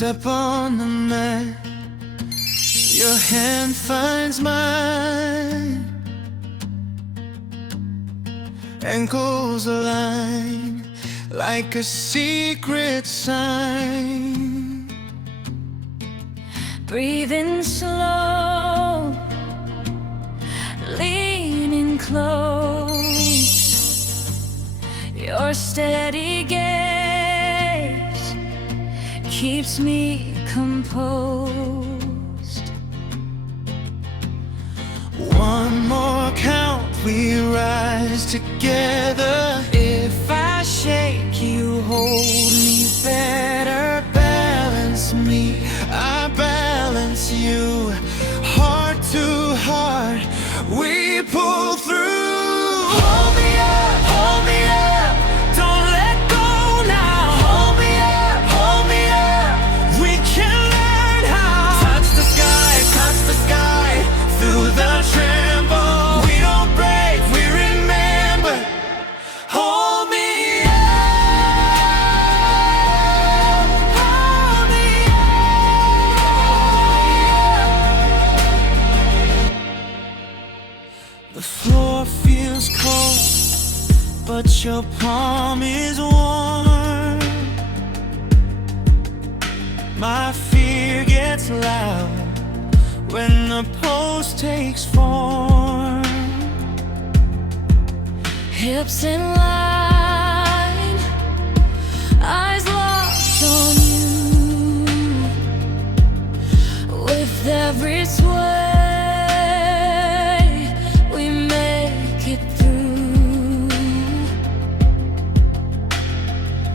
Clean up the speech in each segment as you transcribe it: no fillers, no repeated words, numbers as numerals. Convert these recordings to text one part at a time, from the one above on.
step on the mat, your hand finds mine, ankles align like a secret sign. Breathing slow, leaning close, your steady gaze keeps me composed. One more count, we rise together. If I shake, you hold me better. Balance me, I balance you. Heart to heart, we pull through. Hold me up, hold me up. Don't let go now. Hold me up, hold me up. We can learn how. Touch the sky through the tremble. We don't break, we remember. Hold me up, hold me up. The floor feels cold, but your palm is warm. My fear gets loud when the pose takes form. Hips in line, eyes locked on you. With every sway, we make it through.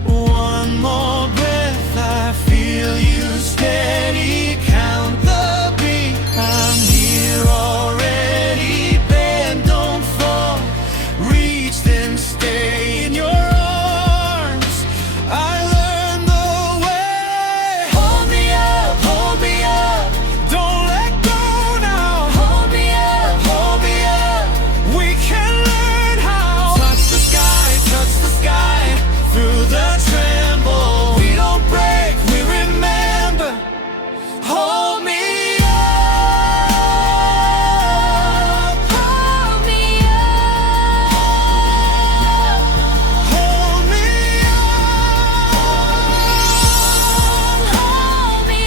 One more breath, I feel you steady. Count the beat, I'm here already. Bend, don't fall. Reach, then stay in your arms. I learned the way. Hold me up, hold me up. Don't let go now. Hold me up, hold me up. We can learn how. Touch the sky through the tremble. We don't break, we remember. Hold me up, Hold me up, hold me hold me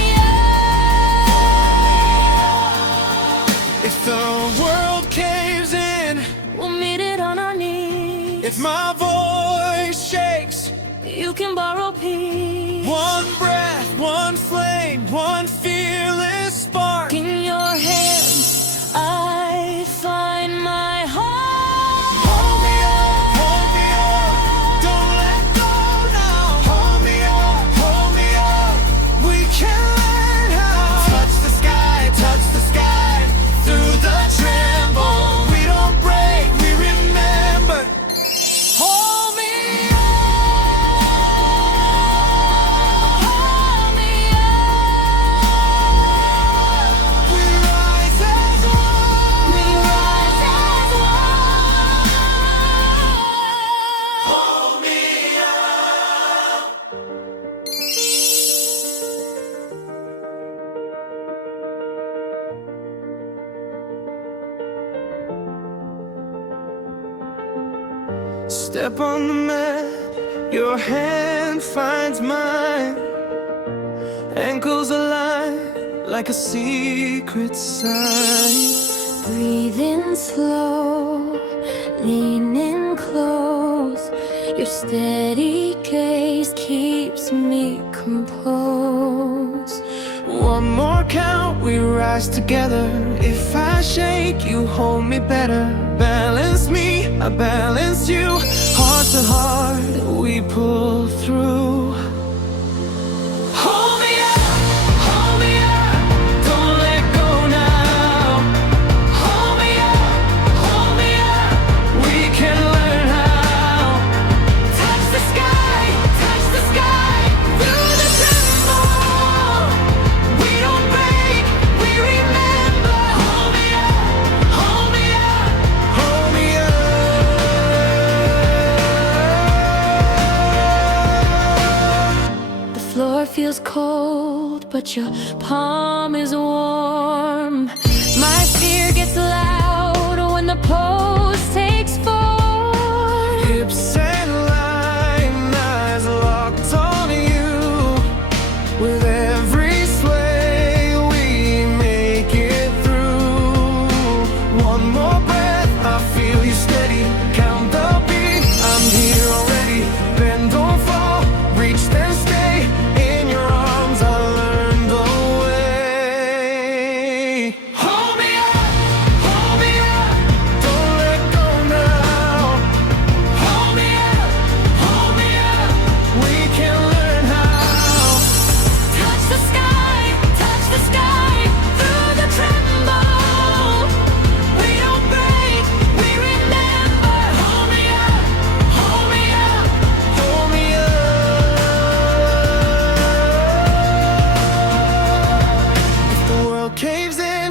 up. If the world caves in, We'll meet it on our knees. if my voice shakes, You can borrow peace. one breath, one flame, one fearless spark. In your hands, I find my heart. Hold me up, don't let go now. Hold me up, we can learn how. Touch the sky through the tremble. We don't break, we remember. Hold me up, Hold me up. we rise as one. We rise as one. Hold me up. Step on the mat, your hand finds mine, ankles align like a secret sign. Breathing slow, leaning close, your steady gaze keeps me composed. One more count, we rise together. If I shake, you hold me better. Balance me, I balance you. Heart to heart, we pull through. Hold me up, don't let go now. Hold me up, we can learn how. Touch the sky through the tremble. We don't break, we remember. Hold me up, hold me up, hold me up. The floor feels cold, but your palm is warm. My fear gets loud when the pose takes form. Hips and line, eyes locked on you. With every sway, we make it through. One more breath, I feel you steady. Count the beat, I'm here already. Bend, don't fall, reach, then stay. In your arms, I learned the way. Hold me up, don't let go now. Hold me up, we can learn how. Touch the sky through the tremble. We don't break, we remember. Hold me up, Hold me up. If the world caves in,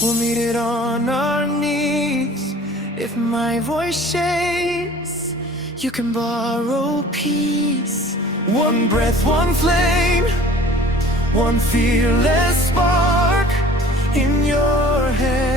we'll meet it on our knees. If my voice shakes, you can borrow peace. One breath, one flame, one fearless spark in your head.